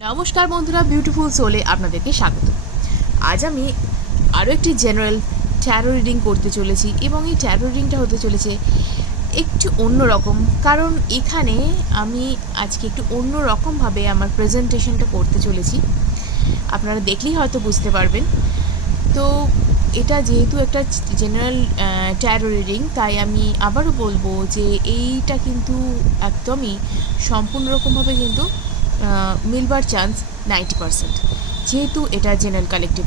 নমস্কার বন্ধুরা বিউটিফুল সোলে আপনাদেরকে স্বাগত। আজ আমি আরও একটি জেনারেল ট্যারো রিডিং করতে চলেছি এবং এই ট্যারো রিডিংটা হতে চলেছে একটু অন্য রকম, কারণ এখানে আমি আজকে একটু অন্য রকমভাবে আমার প্রেজেন্টেশনটা করতে চলেছি। আপনারা দেখলেই হয়তো বুঝতে পারবেন। তো এটা যেহেতু একটা জেনারেল ট্যারো রিডিং তাই আমি আবারও বলব যে এইটা কিন্তু একদমই সম্পূর্ণ রকমভাবে কিন্তু মিলবার চান্স নাইনটি পারসেন্ট যেহেতু এটা জেনারেল কালেকটিভ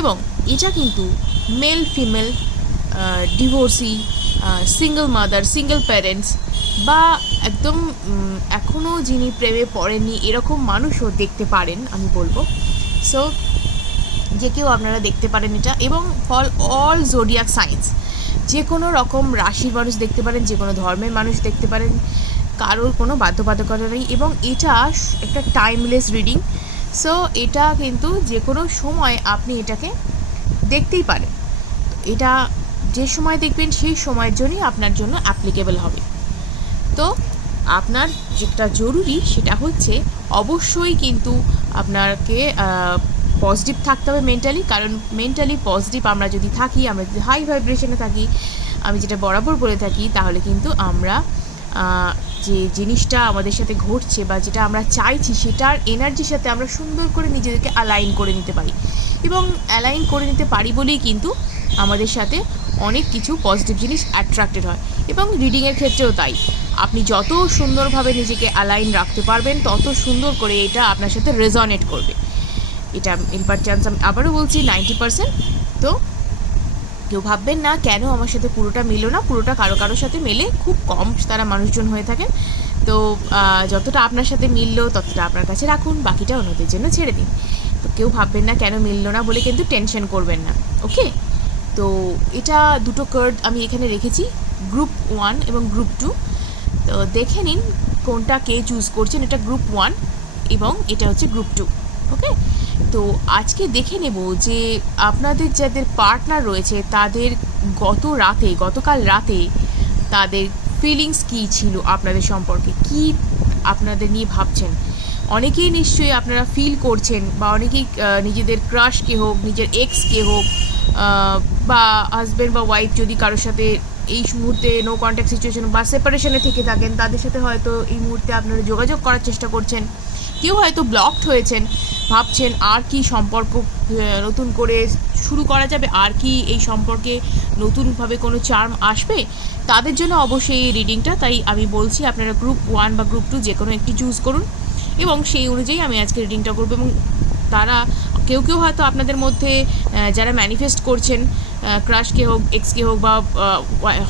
এবং এটা কিন্তু male female divorcee single mother single parents বা একদম এখনও যিনি প্রেমে পড়েননি, এরকম মানুষও দেখতে পারেন, আমি বলব। সো যে কেউ আপনারা দেখতে পারেন এটা। এবং ফল অল জোডিয়াক সায়েন্স যে কোনো রকম রাশির মানুষ দেখতে পারেন যে কোনো ধর্মের মানুষ দেখতে পারেন কারোর কোনো বাধ্যবাধকতা নেই এবং এটা একটা টাইমলেস রিডিং সো এটা কিন্তু যে কোনো সময় আপনি এটাকে দেখতেই পারেন। এটা যে সময় দেখবেন, সেই সময়ের জন্যই আপনার জন্য অ্যাপ্লিকেবল হবে। তো, আপনার যেটা জরুরি সেটা হচ্ছে অবশ্যই কিন্তু আপনাকে পজিটিভ থাকতে হবে মেন্টালি কারণ মেন্টালি পজিটিভ আমরা যদি থাকি, আমরা যদি হাই ভাইব্রেশনে থাকি, আমি যেটা বরাবর বলে থাকি, তাহলে কিন্তু আমরা যে জিনিসটা আমাদের সাথে ঘটছে বা যেটা আমরা চাইছি, সেটার এনার্জির সাথে আমরা সুন্দর করে নিজেদেরকে অ্যালাইন করে নিতে পারি। এবং অ্যালাইন করে নিতে পারি বলেই কিন্তু আমাদের সাথে অনেক কিছু পজিটিভ জিনিস অ্যাট্রাক্টেড হয়। এবং রিডিংয়ের ক্ষেত্রেও তাই। আপনি যত সুন্দরভাবে নিজেকে অ্যালাইন রাখতে পারবেন, তত সুন্দর করে এটা আপনার সাথে রেজনেট করবে। এটা ইনপার চান্স আমি আবারও বলছি নাইনটি পার্সেন্ট তো কেউ ভাববেন না কেন আমার সাথে পুরোটা মিলো না? পুরোটা কারও কারোর সাথে মেলে খুব কম তারা মানুষজন হয়ে থাকেন। তো যতটা আপনার সাথে মিললো ততটা আপনার কাছে রাখুন, বাকিটা অন্যদের জন্য ছেড়ে দিন। তো কেউ ভাববেন না কেন মিললো না বলে কিন্তু টেনশন করবেন না, ওকে? তো, এটা দুটো কার্ড আমি এখানে রেখেছি, গ্রুপ ওয়ান এবং গ্রুপ টু। তো, দেখে নিন কোনটা কে চুজ করছেন, এটা গ্রুপ ওয়ান এবং এটা হচ্ছে গ্রুপ টু, ওকে? তো আজকে দেখে নেব যে আপনাদের যাদের পার্টনার রয়েছে, তাদের গত রাতে, গতকাল রাতে তাদের ফিলিংস কী ছিল আপনাদের সম্পর্কে? কি আপনাদের নিয়ে ভাবছেন? অনেকেই নিশ্চয়ই আপনারা ফিল করছেন বা অনেকেই নিজেদের ক্রাশকে হোক, নিজের এক্সকে হোক বা হাজব্যান্ড বা ওয়াইফ যদি কারোর সাথে এই মুহূর্তে নো কন্ট্যাক্ট সিচুয়েশন বা সেপারেশনে থেকে থাকেন, তাদের সাথে হয়তো এই মুহূর্তে আপনারা যোগাযোগ করার চেষ্টা করছেন। কেউ হয়তো ব্লকড হয়েছেন। ভাবছেন আর কি সম্পর্ক নতুন করে শুরু করা যাবে? আর কি এই সম্পর্কে নতুনভাবে কোনো চার্ম আসবে? তাদের জন্য অবশ্যই এই রিডিংটা তাই আমি বলছি, আপনারা গ্রুপ ওয়ান বা গ্রুপ টু যে কোনো একটি চুজ করুন। এবং সেই অনুযায়ী আমি আজকে রিডিংটা করব। এবং তারা কেউ কেউ হয়তো আপনাদের মধ্যে যারা ম্যানিফেস্ট করছেন ক্রাশকে হোক এক্সকে হোক বা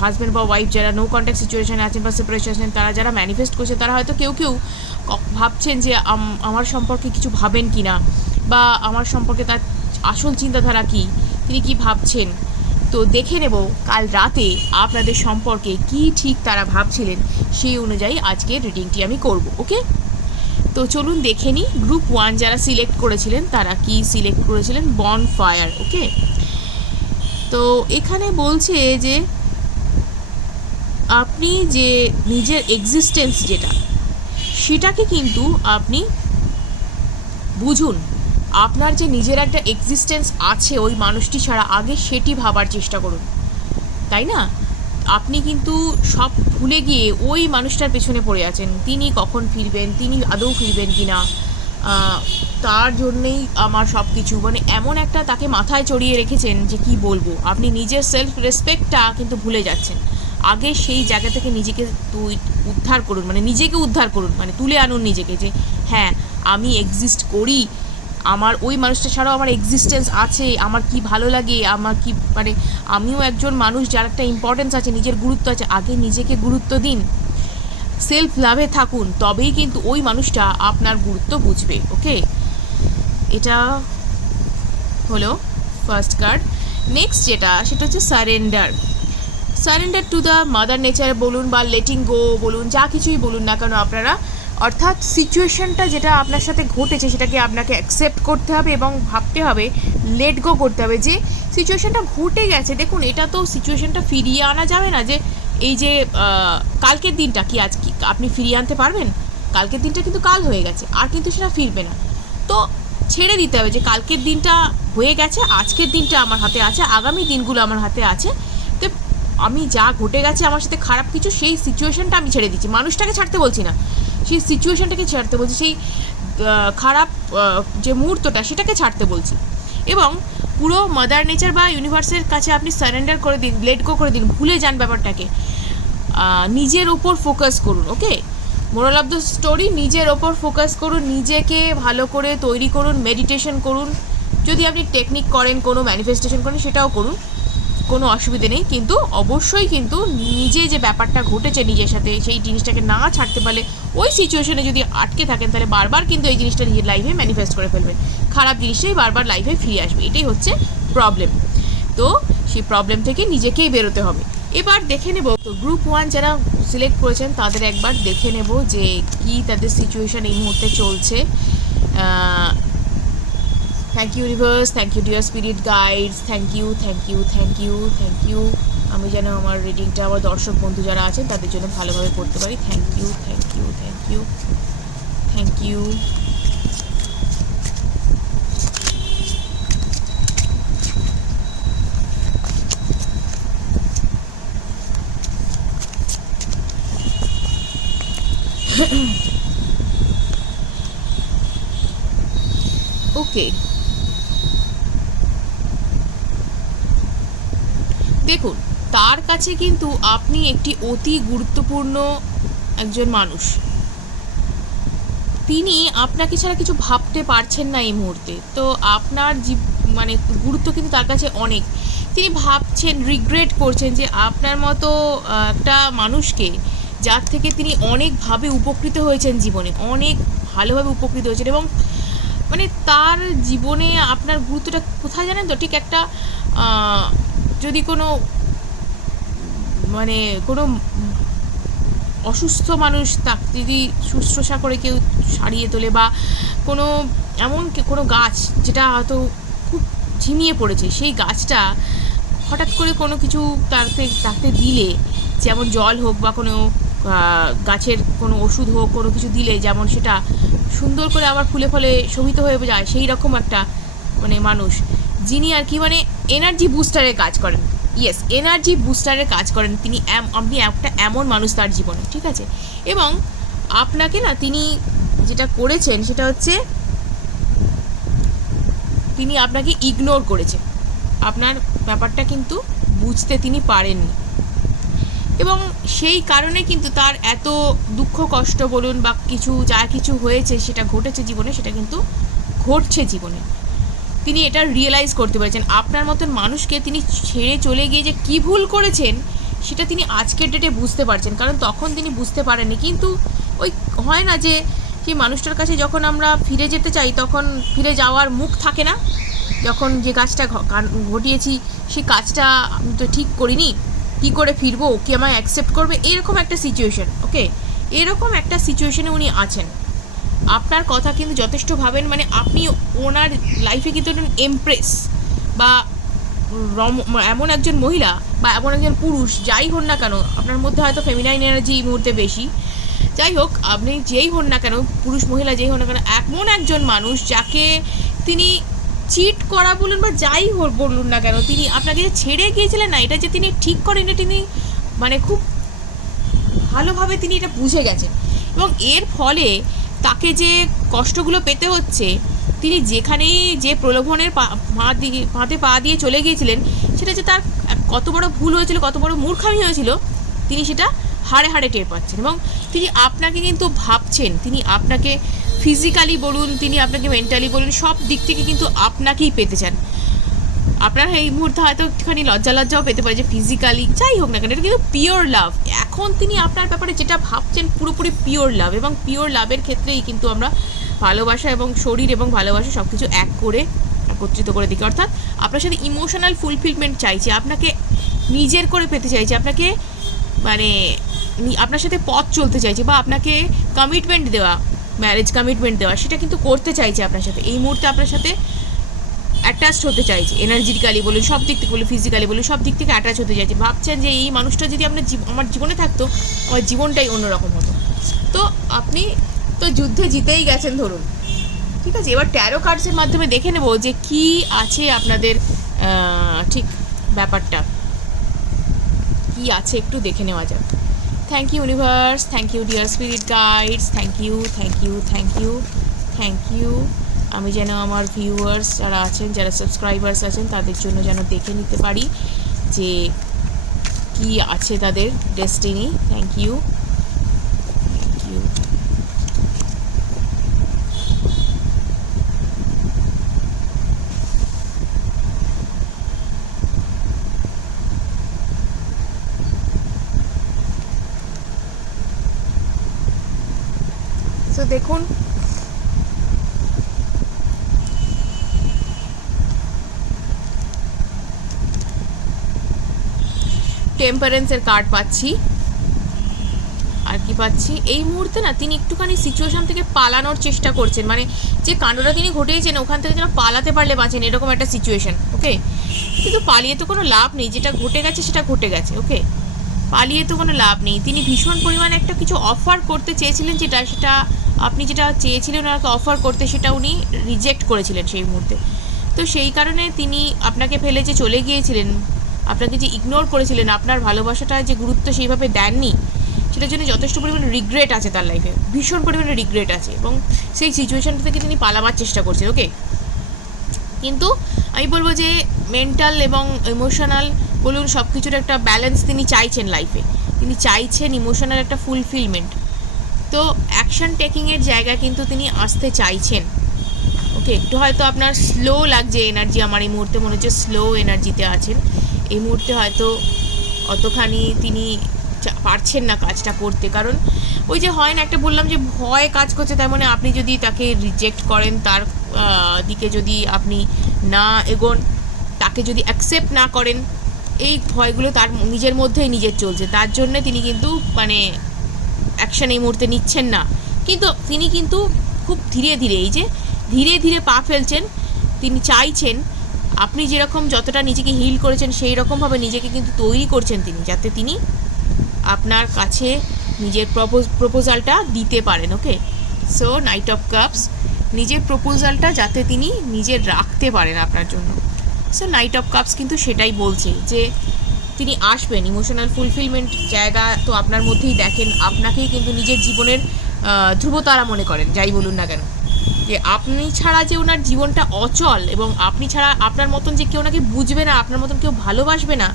হাজব্যান্ড বা ওয়াইফ যারা নো কন্ট্যাক্ট সিচুয়েশনে আছেন বা সেপারেশন আছেন, তারা যারা ম্যানিফেস্ট করছে, তারা হয়তো কেউ কেউ ভাবছেন যে আমার সম্পর্কে কিছু ভাবেন কি না বা আমার সম্পর্কে তার আসল চিন্তাধারা কি, তিনি কি ভাবছেন? তো দেখে নেব কাল রাতে আপনাদের সম্পর্কে কি ঠিক তারা ভাবছিলেন, সেই অনুযায়ী আজকে রিডিংটি আমি করব ওকে তো চলুন দেখে নিই গ্রুপ ওয়ান যারা সিলেক্ট করেছিলেন, তারা কি সিলেক্ট করেছিলেন? বন ফায়ার ওকে তো এখানে বলছে যে আপনি যে নিজের এক্সিস্টেন্স যেটা, সেটাকে কিন্তু আপনি বুঝুন। আপনার যে নিজের একটা এক্সিস্টেন্স আছে ওই মানুষটি ছাড়া আগে সেটি ভাবার চেষ্টা করুন। তাই না? আপনি কিন্তু সব ভুলে গিয়ে ওই মানুষটার পেছনে পড়ে আছেন। তিনি কখন ফিরবেন, তিনি আদৌ ফিরবেন কি না তার জন্যেই আমার সব কিছু মানে এমন একটা তাকে মাথায় চড়িয়ে রেখেছেন যে কি বলব? আপনি নিজের সেলফ রেসপেক্টটা কিন্তু ভুলে যাচ্ছেন। আগে সেই জায়গা থেকে নিজেকে তুই উদ্ধার করুন মানে নিজেকে উদ্ধার করুন মানে তুলে আনুন নিজেকে যে হ্যাঁ আমি এক্সিস্ট করি। আমার ওই মানুষটা ছাড়াও আমার এক্সিস্টেন্স আছে, আমার কি ভালো লাগে, আমার কি মানে আমিও একজন মানুষ যার একটা ইম্পর্টেন্স আছে, নিজের গুরুত্ব আছে। আগে নিজেকে গুরুত্ব দিন। সেলফ লাভে থাকুন, তবেই কিন্তু ওই মানুষটা আপনার গুরুত্ব বুঝবে ওকে এটা হলো ফার্স্ট কার্ড নেক্সট যেটা, সেটা হচ্ছে surrender surrender to the mother nature বলুন বা লেটিং গো বলুন, যা কিছুই বলুন না কেন আপনারা, অর্থাৎ সিচুয়েশনটা যেটা আপনার সাথে ঘটেছে, সেটাকে আপনাকে অ্যাকসেপ্ট করতে হবে এবং ভাবতে হবে লেট গো করতে হবে যে সিচুয়েশনটা ঘটে গেছে। দেখুন, এটা তো সিচুয়েশনটা ফিরিয়ে আনা যাবে না যে এই যে কালকের দিনটা কি আজ কি, আপনি ফিরিয়ে আনতে পারবেন? কালকের দিনটা কিন্তু কাল হয়ে গেছে, আর কিন্তু সেটা ফিরবে না। তো ছেড়ে দিতে হবে যে কালকের দিনটা হয়ে গেছে, আজকের দিনটা আমার হাতে আছে, আগামী দিনগুলো আমার হাতে আছে। তো আমি যা ঘটে গেছে আমার সাথে খারাপ কিছু, সেই সিচুয়েশনটা আমি ছেড়ে দিচ্ছি। মানুষটাকে ছাড়তে বলছি না। সেই সিচুয়েশনটাকে ছাড়তে বলছি, সেই খারাপ যে মুহূর্তটা, সেটাকে ছাড়তে বলছি। এবং পুরো মাদার নেচার বা ইউনিভার্সের কাছে আপনি সারেন্ডার করে দিন লেট গো করে দিন, ভুলে যান ব্যাপারটাকে। নিজের ওপর ফোকাস করুন okay moral of the story নিজের ওপর ফোকাস করুন, নিজেকে ভালো করে তৈরি করুন মেডিটেশন করুন। যদি আপনি টেকনিক করেন, কোনো ম্যানিফেস্টেশন করেন, সেটাও করুন। কোনো অসুবিধে নেই, কিন্তু অবশ্যই কিন্তু নিজে যে ব্যাপারটা ঘটেছে নিজের সাথে, সেই জিনিসটাকে না ছাড়তে পারলে ওই সিচুয়েশনে যদি আটকে থাকেন, তাহলে বারবার কিন্তু এই জিনিসটা নিজের লাইফে ম্যানিফেস্ট করে ফেলবেন। খারাপ জিনিসটাই বারবার লাইফে ফিরে আসবে, এটাই হচ্ছে প্রবলেম তো সেই প্রবলেম থেকে নিজেকেই বেরোতে হবে। এবার দেখে নেব, তো গ্রুপ ওয়ান যারা সিলেক্ট করেছেন, তাদের একবার দেখে নেব যে কি তাদের সিচুয়েশন এই মুহূর্তে চলছে। Thank you universe thank you dear spirit guides thank you thank you thank you thank you আমি যেন আমার রিডিংটা আমার দর্শক বন্ধু যারা আছেন, তাদের জন্য ভালোভাবে করতে পারি। Thank you thank you thank you thank you okay দেখুন, তার কাছে কিন্তু আপনি একটি অতি গুরুত্বপূর্ণ একজন মানুষ। তিনি আপনাকে ছাড়া কিছু ভাবতে পারছেন না এই মুহূর্তে। তো আপনার মানে গুরুত্ব কিন্তু তার কাছে অনেক। তিনি ভাবছেন রিগ্রেট করছেন যে আপনার মতো একটা মানুষকে যার থেকে তিনি অনেকভাবে উপকৃত হয়েছেন জীবনে, অনেক ভালোভাবে উপকৃত হয়েছেন এবং মানে তার জীবনে আপনার গুরুত্বটা কোথায় জানেন তো? ঠিক একটা যদি কোনো মানে কোনো অসুস্থ মানুষ তাকে, যদি শুশ্রূষা করে কেউ সারিয়ে তোলে বা কোনো এমন কোনো গাছ যেটা হয়তো খুব ঝিমিয়ে পড়েছে, সেই গাছটা হঠাৎ করে কোনো কিছু তাতে তাতে দিলে, যেমন জল হোক বা কোনো গাছের কোনো ওষুধ হোক, কোনো কিছু দিলে যেমন সেটা সুন্দর করে আবার ফুলে ফলে শোভিত হয়ে যায়, সেই রকম একটা মানে মানুষ। যিনি আর কি মানে এনার্জি বুস্টারের কাজ করেন। ইয়েস এনার্জি বুস্টারের কাজ করেন। তিনি আপনি একটা এমন মানুষ তার জীবনে, ঠিক আছে? এবং আপনাকে না তিনি যেটা করেছেন সেটা হচ্ছে তিনি আপনাকে ইগনোর করেছেন। আপনার ব্যাপারটা কিন্তু বুঝতে তিনি পারেননি। এবং সেই কারণে কিন্তু তার এত দুঃখ কষ্ট বলুন বা কিছু, যা কিছু হয়েছে সেটা ঘটেছে জীবনে, সেটা কিন্তু ঘটছে জীবনে। তিনি এটা রিয়েলাইজ করতে পেরেছেন। আপনার মতন মানুষকে তিনি ছেড়ে চলে গিয়ে যে কী ভুল করেছেন, সেটা তিনি আজকের ডেটে বুঝতে পারছেন। কারণ তখন তিনি বুঝতে পারেননি। কিন্তু ওই হয় না যে, সেই মানুষটার কাছে যখন আমরা ফিরে যেতে চাই, তখন ফিরে যাওয়ার মুখ থাকে না। যখন যে কাজটা ঘটিয়েছি, সেই কাজটা আমি তো ঠিক করিনি। কী করে ফিরবো? কি আমায় অ্যাকসেপ্ট করবে? এরকম একটা সিচুয়েশন ওকে এরকম একটা সিচুয়েশনে উনি আছেন। আপনার কথা কিন্তু যথেষ্ট ভাবেন মানে আপনি ওনার লাইফে কিন্তু একজন এমপ্রেস বা রম- এমন একজন মহিলা বা এমন একজন পুরুষ, যাই হন না কেন, আপনার মধ্যে হয়তো ফেমিনাইন এনার্জি এই মুহূর্তে বেশি। যাই হোক, আপনি যেই হন না কেন, পুরুষ, মহিলা যেই হন না কেন, এমন একজন মানুষ যাকে তিনি চিট করা বলুন বা যাই হোক বলুন না কেন, তিনি আপনাকে যে ছেড়ে গিয়েছিলেন না, এটা যে তিনি ঠিক করেন, এটা তিনি মানে খুব ভালোভাবে তিনি এটা বুঝে গেছেন। এবং এর ফলে তাকে যে কষ্টগুলো পেতে হচ্ছে, তিনি যেখানেই যে প্রলোভনের পা দিয়ে পা দিয়ে চলে গিয়েছিলেন, সেটা যে তার কত বড় ভুল হয়েছিল, কত বড় মূর্খামি হয়েছিল, তিনি সেটা হাড়ে হাড়ে টের পাচ্ছেন এবং তিনি আপনাকে কিন্তু ভাবছেন, তিনি আপনাকে ফিজিক্যালি বলুন, তিনি আপনাকে মেন্টালি বলুন, সব দিক থেকে কিন্তু আপনাকেই পেতে চান। আপনার এই মুহূর্তে হয়তো একটুখানি লজ্জা লজ্জাও পেতে পারে যে ফিজিক্যালি যাই হোক না কেন, এটা কিন্তু পিওর লাভ এখন তিনি আপনার ব্যাপারে যেটা ভাবছেন পুরোপুরি পিওর লাভ এবং পিওর লাভের ক্ষেত্রেই কিন্তু আমরা ভালোবাসা এবং শরীর এবং ভালোবাসা সব কিছু এক করে একত্রিত করে দিই অর্থাৎ আপনার সাথে ইমোশনাল ফুলফিলমেন্ট চাইছে, আপনাকে নিজের করে পেতে চাইছে, আপনাকে মানে আপনার সাথে পথ চলতে চাইছে বা আপনাকে কমিটমেন্ট দেওয়া ম্যারেজ কমিটমেন্ট দেওয়া, সেটা কিন্তু করতে চাইছে আপনার সাথে। এই মুহূর্তে আপনার সাথে অ্যাটাচড হতে চাইছে এনার্জিক্যালি বলুন, সব দিক থেকে বলুন ফিজিক্যালি বলুন, সব দিক থেকে অ্যাটাচ হতে চাইছে। ভাবছেন যে এই মানুষটা যদি আপনার আমার জীবনে থাকতো, আমার জীবনটাই অন্যরকম হতো। তো আপনি তো যুদ্ধে জিতেই গেছেন ধরুন। ঠিক আছে, এবার ট্যারো কার্ডসের মাধ্যমে দেখে নেব যে কি আছে আপনাদের ঠিক ব্যাপারটা। কি আছে একটু দেখে নেওয়া যাক। Thank you universe thank you dear spirit guides thank you thank you thank you thank you আমি যেন আমার ভিউয়ার্স যারা আছেন, যারা সাবস্ক্রাইবার্স আছেন, তাদের জন্য যেন দেখে নিতে পারি যে কি আছে তাদের destiny thank you thank you so দেখুন টেম্পারেন্সের কার্ড পাচ্ছি। আর কি পাচ্ছি? এই মুহূর্তে না তিনি একটুখানি সিচুয়েশন থেকে পালানোর চেষ্টা করছেন। মানে যে কাণ্ডটা তিনি ঘটিয়েছেন, ওখান থেকে যেন পালাতে পারলে বাঁচেন, এরকম একটা সিচুয়েশন ওকে কিন্তু পালিয়ে তো কোনো লাভ নেই। যেটা ঘটে গেছে, সেটা ঘটে গেছে ওকে পালিয়ে তো কোনো লাভ নেই। তিনি ভীষণ পরিমাণে একটা কিছু অফার করতে চেয়েছিলেন যেটা, সেটা আপনি যেটা চেয়েছিলেন ওনাকে অফার করতে, সেটা উনি রিজেক্ট করেছিলেন সেই মুহূর্তে। তো সেই কারণে তিনি আপনাকে ফেলে যে চলে গিয়েছিলেন আপনাকে যে ইগনোর করেছিলেন, আপনার ভালোবাসাটা যে গুরুত্ব সেইভাবে দেননি, সেটার জন্য যথেষ্ট পরিমাণে রিগ্রেট আছে তার লাইফে ভীষণ পরিমাণে রিগ্রেট আছে এবং সেই সিচুয়েশানটা থেকে তিনি পালাবার চেষ্টা করছেন ওকে কিন্তু আমি বলব যে মেন্টাল এবং ইমোশনাল বলুন সব কিছুর একটা ব্যালেন্স তিনি চাইছেন লাইফে তিনি চাইছেন ইমোশনাল একটা ফুলফিলমেন্ট তো অ্যাকশন টেকিংয়ের জায়গা কিন্তু তিনি আসতে চাইছেন ওকে একটু হয়তো আপনার স্লো লাগছে এনার্জি আমার এই মুহূর্তে, মনে হচ্ছে স্লো এনার্জিতে আছেন। এই মুহূর্তে হয়তো অতখানি তিনি পারছেন না কাজটা করতে। কারণ ওই যে হয় না, একটা বললাম যে ভয় কাজ করছে, তার মানে আপনি যদি তাকে রিজেক্ট করেন, তার দিকে যদি আপনি না এগোন, তাকে যদি অ্যাকসেপ্ট না করেন, এই ভয়গুলো তার নিজের মধ্যেই নিজের চলছে। তার জন্য তিনি কিন্তু মানে অ্যাকশন এই মুহূর্তে নিচ্ছেন না। কিন্তু তিনি কিন্তু খুব ধীরে ধীরে, এই যে ধীরে ধীরে পা ফেলছেন, তিনি চাইছেন আপনি যেরকম যতটা নিজেকে হিল করেছেন সেই রকমভাবে নিজেকে কিন্তু তৈরি করছেন তিনি, যাতে তিনি আপনার কাছে নিজের প্রপোজ প্রপোজালটা দিতে পারেন okay so knight of cups নিজের প্রপোজালটা যাতে তিনি নিজের রাখতে পারেন আপনার জন্য। সো নাইট অফ কাপস কিন্তু সেটাই বলছে যে তিনি আসবেন ইমোশনাল ফুলফিলমেন্ট জায়গা তো আপনার মধ্যেই দেখেন, আপনাকেই কিন্তু নিজের জীবনের ধ্রুবতারা মনে করেন, যাই বলুন না কেন। যে আপনি ছাড়া যে ওনার জীবনটা অচল এবং আপনি ছাড়া আপনার মতন যে কেউ ওনাকে বুঝবে না, আপনার মতন কেউ ভালোবাসবে না,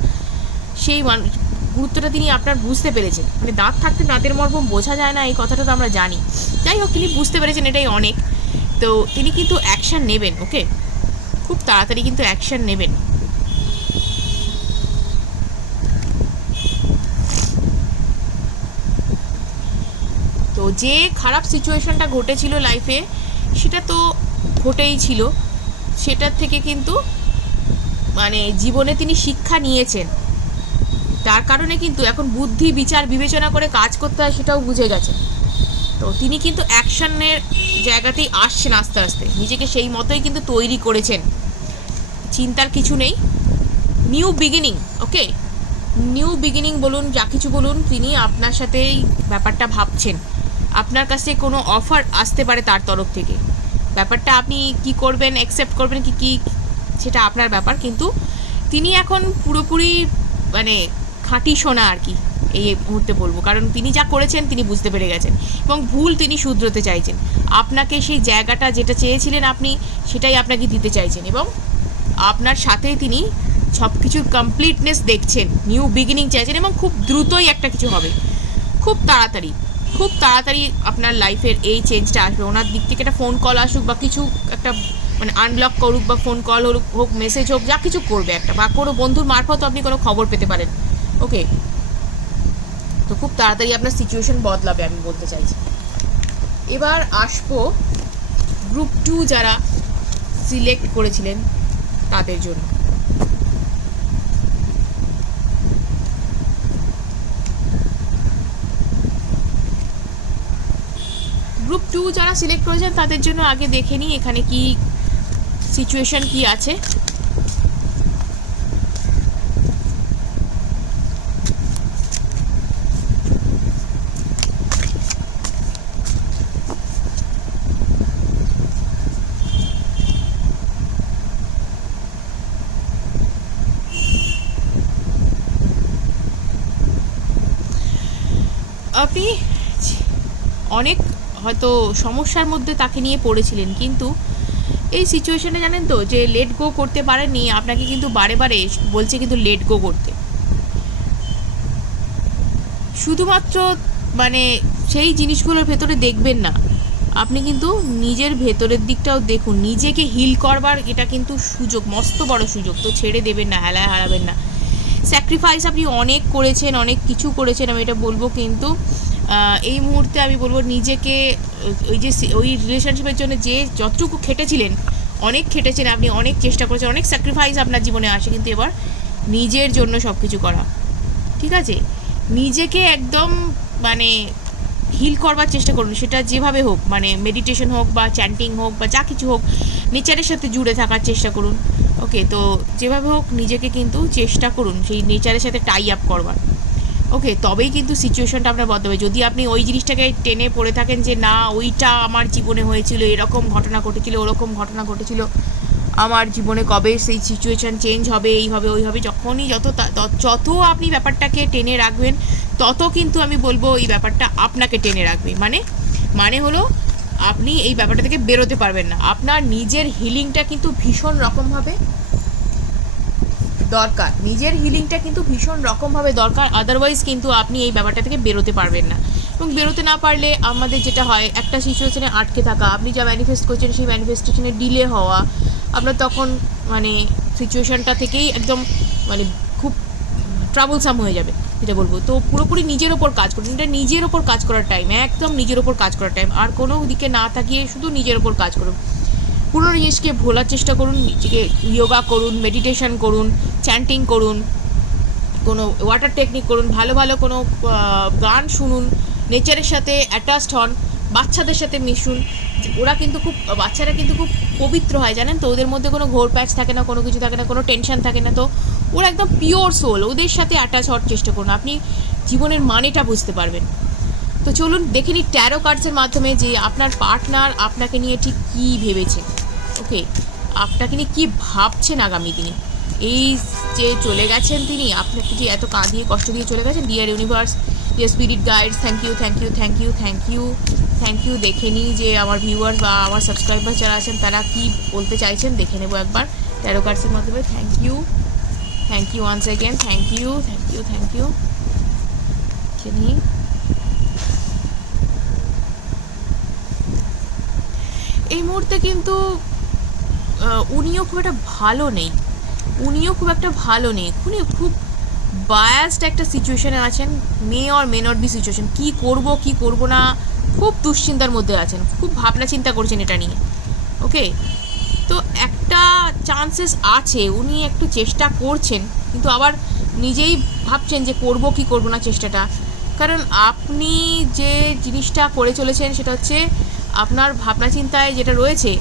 সেই মানুষ গুরুত্বটা তিনি আপনার বুঝতে পেরেছেন। মানে দাঁত থাকতে দাঁতের মর্ম বোঝা যায় না, এই কথাটা তো আমরা জানি। যাই হোক, তিনি বুঝতে পেরেছেন এটাই অনেক। তো তিনি কিন্তু অ্যাকশান নেবেন ওকে খুব তাড়াতাড়ি কিন্তু অ্যাকশান নেবেন। তো যে খারাপ সিচুয়েশনটা ঘটেছিল লাইফে সেটা তো ঘটেই ছিল। সেটার থেকে কিন্তু মানে জীবনে তিনি শিক্ষা নিয়েছেন। তার কারণে কিন্তু এখন বুদ্ধি, বিচার, বিবেচনা করে কাজ করতে হয় সেটাও বুঝে গেছে। তো তিনি কিন্তু অ্যাকশনের জায়গাতেই আসছেন আস্তে আস্তে। নিজেকে সেই মতোই কিন্তু তৈরি করেছেন। চিন্তার কিছু নেই। New beginning, okay? New beginning বলুন, যা কিছু বলুন, তিনি আপনার সাথেই ব্যাপারটা ভাবছেন। আপনার কাছে কোনো অফার আসতে পারে তার তরফ থেকে। ব্যাপারটা আপনি কি করবেন অ্যাকসেপ্ট করবেন কি কি সেটা আপনার ব্যাপার, কিন্তু তিনি এখন পুরোপুরি মানে খাঁটি সোনা আর কি এই মুহূর্তে বলব। কারণ তিনি যা করেছেন, তিনি বুঝতে পেরে গেছেন এবং ভুল তিনি শুধরোতে চাইছেন। আপনাকে সেই জায়গাটা যেটা চেয়েছিলেন আপনি, সেটাই আপনাকে দিতে চাইছেন এবং আপনার সাথে তিনি সব কিছুর কমপ্লিটনেস দেখছেন নিউ বিগিনিং চাইছেন এবং খুব দ্রুতই একটা কিছু হবে। খুব তাড়াতাড়ি। খুব তাড়াতাড়ি আপনার লাইফের এই চেঞ্জটা আসবে। ওনার দিক থেকে একটা ফোন কল আসুক বা কিছু একটা মানে আনব্লক করুক বা ফোন কল হোক হোক মেসেজ হোক, যা কিছু করবে একটা বা কোনো বন্ধুর মারফত আপনি কোনো খবর পেতে পারেন। ওকে তো খুব তাড়াতাড়ি আপনার সিচুয়েশন বদলাবে, আমি বলতে চাইছি। এবার আসব গ্রুপ টু যারা সিলেক্ট করেছিলেন তাদের জন্য। গ্রুপ টু যারা সিলেক্ট করেছেন, তাদের জন্য আগে দেখে নিই এখানে কি সিচুয়েশন কি আছে। আপনি অনেক হয়তো সমস্যার মধ্যে তাকে নিয়ে পড়েছিলেন। কিন্তু এই সিচুয়েশনে জানেন তো যে লেট গো করতে পারেননি, আপনাকে কিন্তু বারে বারে বলছে কিন্তু লেট গো করতে। শুধুমাত্র মানে সেই জিনিসগুলোর ভেতরে দেখবেন না, আপনি কিন্তু নিজের ভেতরের দিকটাও দেখুন। নিজেকে হিল করবার এটা কিন্তু সুযোগ, মস্ত বড় সুযোগ। তো ছেড়ে দেবেন না, হেলায় হারাবেন না। স্যাক্রিফাইস আপনি অনেক করেছেন, অনেক কিছু করেছেন, আমি এটা বলব কিন্তু এই মুহূর্তে আমি বলব নিজেকে, ওই যে ওই রিলেশনশিপের জন্য যে যতটুকু খেটেছিলেন, অনেক খেটেছেন, আপনি অনেক চেষ্টা করেছেন, অনেক স্যাক্রিফাইস আপনার জীবনে আসে, কিন্তু এবার নিজের জন্য সব কিছু করা। ঠিক আছে? নিজেকে একদম মানে হিল করবার চেষ্টা করুন, সেটা যেভাবে হোক মানে মেডিটেশন হোক বা চ্যান্টিং হোক বা যা কিছু হোক নেচারের সাথে জুড়ে থাকার চেষ্টা করুন। ওকে তো যেভাবে হোক, নিজেকে কিন্তু চেষ্টা করুন, সেই নেচারের সাথে টাই আপ করবার। ওকে তবেই কিন্তু সিচুয়েশনটা আপনার বদলাবে। যদি আপনি ওই জিনিসটাকে টেনে পড়ে থাকেন যে, না, ওইটা আমার জীবনে হয়েছিল, এরকম ঘটনা ঘটেছিল, ওরকম ঘটনা ঘটেছিল, আমার জীবনে কবে সেই সিচুয়েশন চেঞ্জ হবে এই হবে ওই হবে যখনই যত যত আপনি ব্যাপারটাকে টেনে রাখবেন, তত কিন্তু আমি বলব এই ব্যাপারটা আপনাকে টেনে রাখবে। মানে মানে হলো আপনি এই ব্যাপারটা থেকে বেরোতে পারবেন না। আপনার নিজের হিলিংটা কিন্তু ভীষণ রকমভাবে দরকার। নিজের হিলিংটা কিন্তু ভীষণ রকমভাবে দরকার আদারওয়াইজ কিন্তু আপনি এই ব্যাপারটা থেকে বেরোতে পারবেন না। এবং বেরোতে না পারলে আমাদের যেটা হয়, একটা সিচুয়েশনে আটকে থাকা, আপনি যা ম্যানিফেস্ট করছেন সেই ম্যানিফেস্টেশনে ডিলে হওয়া, আপনার তখন মানে সিচুয়েশনটা থেকেই একদম মানে খুব ট্রাবলসাম হয়ে যাবে, যেটা বলব। তো পুরোপুরি নিজের ওপর কাজ করুন, এটা নিজের ওপর কাজ করার টাইম একদম নিজের ওপর কাজ করার টাইম আর কোনো দিকে না তাকিয়ে শুধু নিজের ওপর কাজ করুন। পুরো জিনিসকে ভোলার চেষ্টা করুন, নিজেকে যোগা করুন মেডিটেশন করুন চ্যান্টিং করুন, কোনো ওয়াটার টেকনিক করুন, ভালো ভালো কোনো গান শুনুন নেচারের সাথে অ্যাটাচড হন, বাচ্চাদের সাথে মিশুন। ওরা কিন্তু খুব, বাচ্চারা কিন্তু খুব পবিত্র হয়, জানেন তো? ওদের মধ্যে কোনো ঘোর প্যাচ থাকে না, কোনো কিছু থাকে না, কোনো টেনশন থাকে না, তো ওরা একদম পিওর সোল ওদের সাথে অ্যাটাচ হওয়ার চেষ্টা করুন। আপনি জীবনের মানেটা বুঝতে পারবেন। তো চলুন, দেখে নিই ট্যারো কার্ডসের মাধ্যমে যে আপনার পার্টনার আপনাকে নিয়ে ঠিক কী ভেবেছে। ওকে, আপনাকে নিয়ে কী ভাবছেন আগামী দিনে? এই যে চলে গেছেন তিনি আপনাকে যে এত কাঁদিয়ে কষ্ট দিয়ে চলে গেছেন dear universe dear spirit guides thank you thank you thank you thank you thank you দেখে নিই যে আমার ভিউয়ার্স বা আমার সাবস্ক্রাইবার যারা আছেন, তারা কী বলতে চাইছেন, দেখে নেব একবার। ট্যারো কার্ডসের মাধ্যমে thank you thank you once again thank you thank you thank you দেখে নিই। এই মুহূর্তে কিন্তু উনিও খুব একটা ভালো নেই। উনিও খুব একটা ভালো নেই। উনি খুব বায়াসড একটা সিচুয়েশনে আছেন। May or may not be situation কী করব, কি করব না, খুব দুশ্চিন্তার মধ্যে আছেন। খুব ভাবনা চিন্তা করছেন এটা নিয়ে। ওকে তো একটা চান্সেস আছে, উনি একটু চেষ্টা করছেন, কিন্তু আবার নিজেই ভাবছেন যে করব কি করব না চেষ্টাটা। কারণ আপনি যে জিনিসটা করে চলেছেন, সেটা হচ্ছে আপনার ভাবনা চিন্তায় যেটা রয়েছে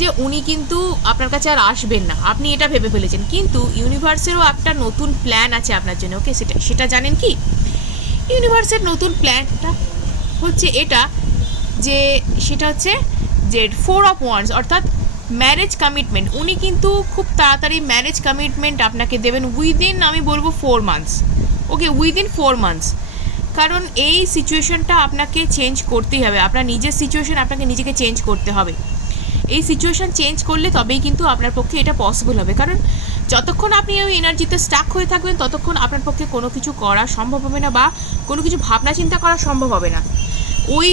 যে উনি কিন্তু আপনার কাছে আর আসবেন না। আপনি এটা ভেবে ফেলেছেন। কিন্তু ইউনিভার্সেরও একটা নতুন প্ল্যান আছে আপনার জন্য ওকে সেটা সেটা জানেন কি? ইউনিভার্সের নতুন প্ল্যানটা হচ্ছে এটা যে, সেটা হচ্ছে যে ফোর অফ ওয়ান্স অর্থাৎ ম্যারেজ কমিটমেন্ট উনি কিন্তু খুব তাড়াতাড়ি ম্যারেজ কমিটমেন্ট আপনাকে দেবেন উইদিন আমি বলব four months okay within four months কারণ এই সিচুয়েশনটা আপনাকে চেঞ্জ করতেই হবে। আপনার নিজের সিচুয়েশন আপনাকে নিজেকে চেঞ্জ করতে হবে। এই সিচুয়েশান চেঞ্জ করলে তবেই কিন্তু আপনার পক্ষে এটা পসিবল হবে। কারণ যতক্ষণ আপনি ওই এনার্জিতে স্টাক হয়ে থাকবেন, ততক্ষণ আপনার পক্ষে কোনো কিছু করা সম্ভব হবে না বা কোনো কিছু ভাবনা চিন্তা করা সম্ভব হবে না। ওই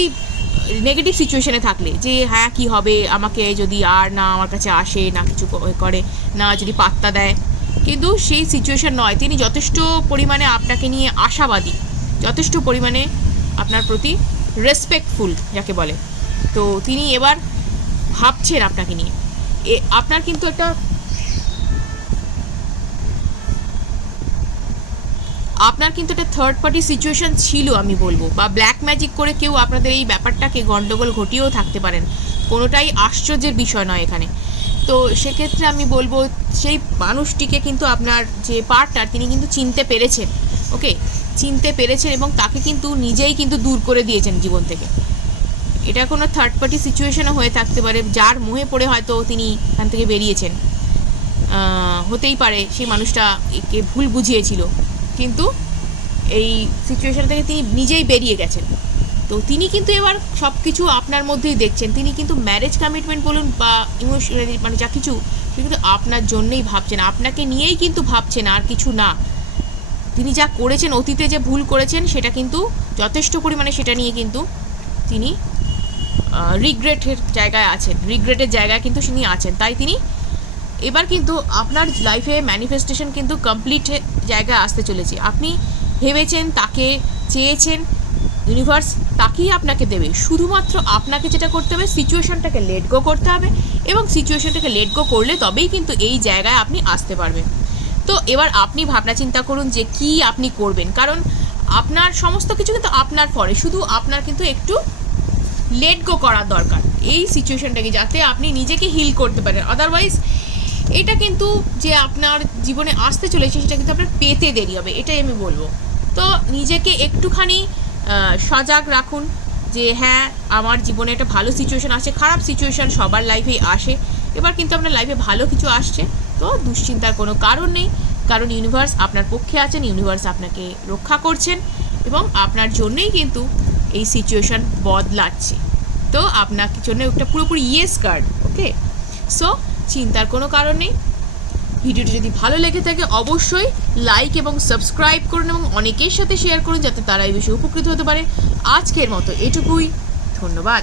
নেগেটিভ সিচুয়েশানে থাকলে যে হ্যাঁ কি হবে? আমাকে যদি আর না আমার কাছে আসে, না কিছু করে, না যদি পাত্তা দেয়। কিন্তু সেই সিচুয়েশন নয়। তিনি যথেষ্ট পরিমাণে আপনাকে নিয়ে আশাবাদী, যথেষ্ট পরিমাণে আপনার প্রতি রেসপেক্টফুল যাকে বলে। তো তিনি এবার ভাবছেন আপনাকে নিয়ে। এ, আপনার কিন্তু একটা আপনার কিন্তু একটা থার্ড পার্টি সিচুয়েশন ছিল, আমি বলব। বা ব্ল্যাক ম্যাজিক করে কেউ আপনাদের এই ব্যাপারটাকে গন্ডগোল ঘটিয়েও থাকতে পারেন। কোনোটাই আশ্চর্যের বিষয় নয় এখানে। তো সেক্ষেত্রে আমি বলব, সেই মানুষটিকে কিন্তু আপনার যে পার্টনার তিনি কিন্তু চিনতে পেরেছেন। ওকে চিনতে পেরেছেন এবং তাকে কিন্তু নিজেই কিন্তু দূর করে দিয়েছেন জীবন থেকে। এটা কোনো থার্ড পার্টি সিচুয়েশনও হয়ে থাকতে পারে, যার মোহে পড়ে হয়তো তিনি এখান থেকে বেরিয়েছেন। হতেই পারে সেই মানুষটা একে ভুল বুঝিয়েছিল। কিন্তু এই সিচুয়েশন থেকে তিনি নিজেই বেরিয়ে গেছেন। তো তিনি কিন্তু এবার সব কিছু আপনার মধ্যেই দেখছেন। তিনি কিন্তু ম্যারেজ কমিটমেন্ট বলুন বা ইমোশনালি মানে যা কিছু, তিনি কিন্তু আপনার জন্যই ভাবছেন। আপনাকে নিয়েই কিন্তু ভাবছেন, আর কিছু না। তিনি যা করেছেন, অতীতে যে ভুল করেছেন, সেটা কিন্তু যথেষ্ট পরিমাণে সেটা নিয়ে কিন্তু তিনি রিগ্রেটের জায়গায় আছেন। রিগ্রেটের জায়গায় কিন্তু তিনি আছেন। তাই তিনি এবার কিন্তু আপনার লাইফে ম্যানিফেস্টেশন কিন্তু কমপ্লিট জায়গায় আসতে চলেছে। আপনি ভেবেছেন, তাকে চেয়েছেন ইউনিভার্স তাকেই আপনাকে দেবে। শুধুমাত্র আপনাকে যেটা করতে হবে সিচুয়েশনটাকে লেট গো করতে হবে এবং সিচুয়েশনটাকে লেট গো করলে তবেই কিন্তু এই জায়গায় আপনি আসতে পারবেন। তো এবার আপনি ভাবনা চিন্তা করুন যে কি আপনি করবেন। কারণ আপনার সমস্ত কিছু কিন্তু আপনার পরে। শুধু আপনার কিন্তু একটু লেট গো করার দরকার। এই সিচুয়েশনটাকে যাতে আপনি নিজেকে হিল করতে পারেন। আদারওয়াইজ এটা কিন্তু যে আপনার জীবনে আসতে চলেছে, সেটা কিন্তু আপনার পেতে দেরি হবে। এটাই আমি বলব। তো নিজেকে একটুখানি সজাগ রাখুন যে হ্যাঁ আমার জীবনে একটা ভালো সিচুয়েশন আসে খারাপ সিচুয়েশন সবার লাইফেই আসে। এবার কিন্তু আপনার লাইফে ভালো কিছু আসছে। তো দুশ্চিন্তার কোনো কারণ নেই। কারণ ইউনিভার্স আপনার পক্ষে আছেন ইউনিভার্স আপনাকে রক্ষা করছেন। এবং আপনার জন্যেই কিন্তু এই সিচুয়েশান বদলাচ্ছে। তো আপনার জন্য একটা পুরোপুরি ইয়েস কার্ড ওকে সো চিন্তার কোনো কারণ নেই। ভিডিওটি যদি ভালো লেগে থাকে, অবশ্যই লাইক এবং সাবস্ক্রাইব করুন এবং অনেকের সাথে শেয়ার করুন যাতে তারা এই বিষয়ে উপকৃত হতে পারে। আজকের মতো এটুকুই। ধন্যবাদ।